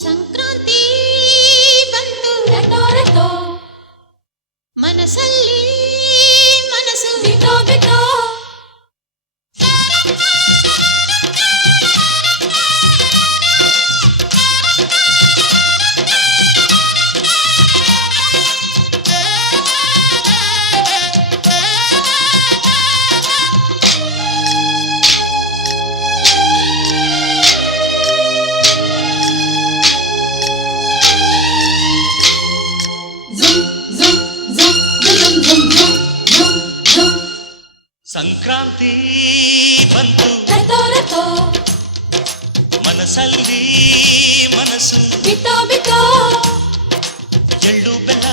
ಸಂಕ್ರಾಂತಿ ಬಂತು ರಟೋ ರಟೋ ಮನಸ್ಸಲ್ಲಿ ಮನಸ್ಸು ಬಿಟೋ ಬಿಟೋ ಸಂಕ್ರಾಂತಿ ಬಂತು ರಟೋ ರಟೋ ಮನಸ್ಸಲ್ಲಿ ಮನಸ್ಸು ಬಿಟೋ ಬಿಟೋ ಎಳ್ಳು ಬೆಲ್ಲ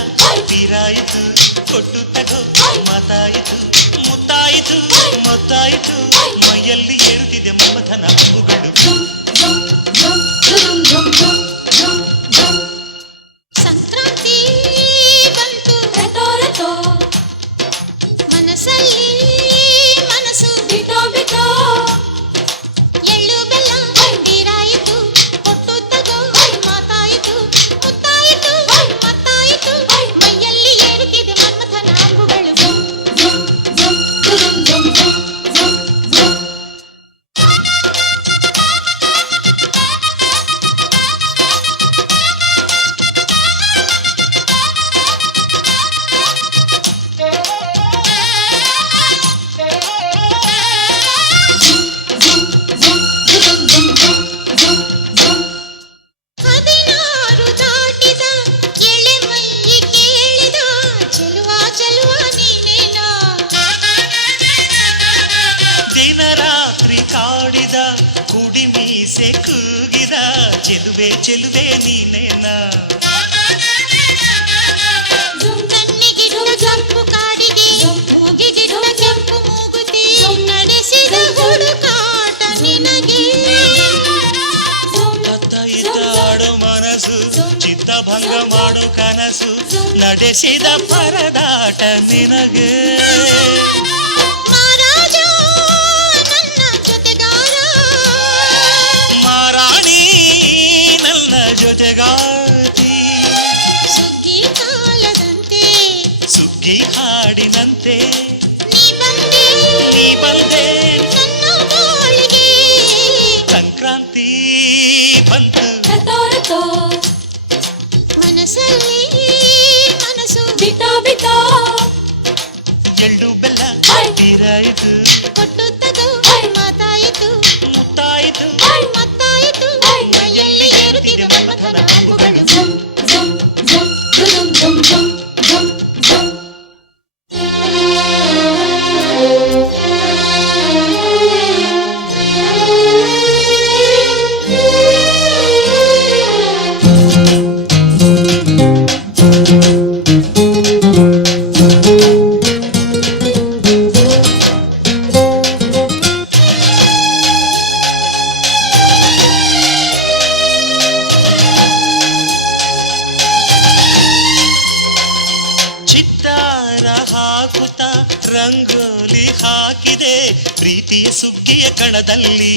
ತೀರಾಯಿತು ಕೊಟ್ಟು ತಗೋ ಮಾತಾಯಿತು ಮುತ್ತಾಯಿತು ಮೊತ್ತಾಯಿತು ಮೈಯಲ್ಲಿ ಏರುತ್ತಿದೆ ಮಮಥನ ಹಬ್ಬುಗಳು ಸಂಕ್ರಾಂತಿ ಬಂತು ರಟೋ ರಟೋ ಮನಸ್ಸಲ್ಲಿ ಮನಸ್ಸು ಬಿಟೋ ಬಿಟೋ ಎಳ್ಳು ಬೆಲ್ಲ ತೀರಾಯಿತು ಕೊಟ್ಟು ತಗೋ ಮಾತಾಯಿತು ಮುತ್ತಾಯಿತು ಮತ್ತಾಯಿತು ಮೈಯಲ್ಲಿ ಏರುತ್ತಿದೆ ಮನ್ಮಥನ ಅಂಬುಗಳು ಹದಿನಾರು ದಾಟಿದ ಎಳೆ ಮೈ ಕೇಳಿದ ಚೆಲುವ ಚೆಲುವ ನೀನೇನಾ ದಿನ ರಾತ್ರಿ ಕಾಡಿದ ಕುಡಿ ಮೀಸೆ ಕೂಗಿದ ಚೆಲುವೆ ಚೆಲುವೆ ನೀನೇನ ಕಣ್ಣಿಗಿಡುವ ಕೆಂಪು ಕಾಡಿಗೆ ಮೂಗಿಗಿಡುವ ಕೆಂಪು ಮೂಗುತಿ ನಡೆಸಿದ ಹುಡುಕಾಟ ನಿನಗೆ ಅತ್ತ ಇತ್ತ ಆಡೋ ಮನಸ್ಸು ಚಿತ್ತಭಂಗ ಮಾಡೋ ಕನಸು ನಡೆಸಿದ ಪರದಾಟ ನಿನಗೆ ಮಹಾರಾಜ ನನ್ನ ಜೊತೆಗಾರ ಮಾರಾಣಿ ನನ್ನ ಜೊತೆಗಾತಿ ಸುಗ್ಗಿ ಕಾಲದಂತೆ ಸುಗ್ಗಿ ಹಾಡಿನಂತೆ ನೀ ಬಂದೆ ನನ್ನ ಬಾಳಿಗೆ ಸಂಕ್ರಾಂತಿ ಬಂತು ರಟೋ ರಟೋ ಮನಸ್ಸಲ್ಲಿ ಮನಸ್ಸು ಬಿಟೋ ಬಿಟೋ ಎಳ್ಳು ಬೆಲ್ಲ ತೀರಾಯಿತು ಕೊಟ್ಟು ತಗೋ ಮಾತಾಯಿತು ಮುತ್ತಾಯಿತು ಮತ್ತಾಯಿತು ಮೈಯಲ್ಲಿ ಏರುತ್ತಿದೆ ಮನ್ಮಥನ ಅಂಬುಗಳು ಚಿತ್ತಾರ ಹಾಕುತ್ತ ರಂಗೋಲಿ ಹಾಕಿದೆ ಪ್ರೀತಿಯ ಸುಗ್ಗಿಯ ಕಣದಲ್ಲಿ